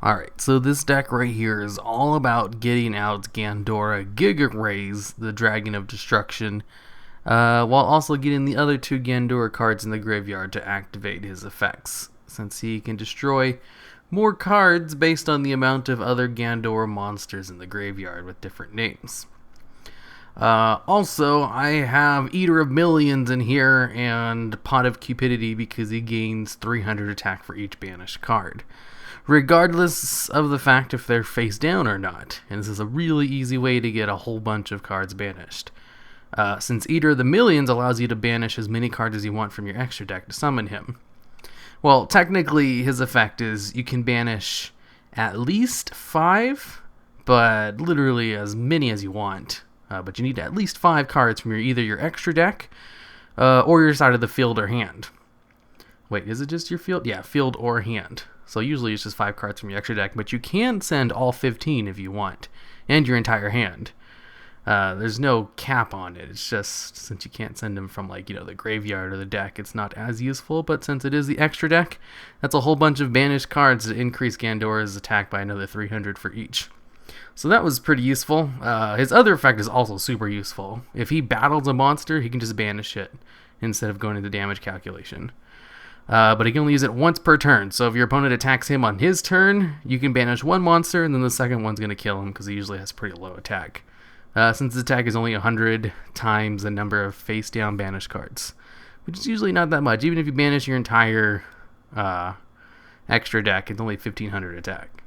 Alright, so this deck right here is all about getting out Gandora Giga Rays, the Dragon of Destruction, while also getting the other two Gandora cards in the graveyard to activate his effects, since he can destroy more cards based on the amount of other Gandora monsters in the graveyard with different names. Also, I have Eater of Millions in here and Pot of Cupidity because he gains 300 attack for each banished card, regardless of the fact if they're face down or not. And this is a really easy way to get a whole bunch of cards banished. Since Eater of the Millions allows you to banish as many cards as you want from your extra deck to summon him. Well, technically, his effect is you can banish at least 5, but literally as many as you want. But you need at least 5 cards from either your extra deck or your side of the field or hand. Wait, is it just your field? Yeah, field or hand. So usually it's just 5 cards from your extra deck, but you can send all 15 if you want, and your entire hand. There's no cap on it. It's just, since you can't send them from, the graveyard or the deck, it's not as useful. But since it is the extra deck, that's a whole bunch of banished cards to increase Gandora's attack by another 300 for each. So that was pretty useful. His other effect is also super useful. If he battles a monster, he can just banish it instead of going into damage calculation. But he can only use it once per turn. So if your opponent attacks him on his turn, you can banish one monster, and then the second one's going to kill him because he usually has pretty low attack. Since his attack is only 100 times the number of face-down banished cards, which is usually not that much. Even if you banish your entire extra deck, it's only 1,500 attack.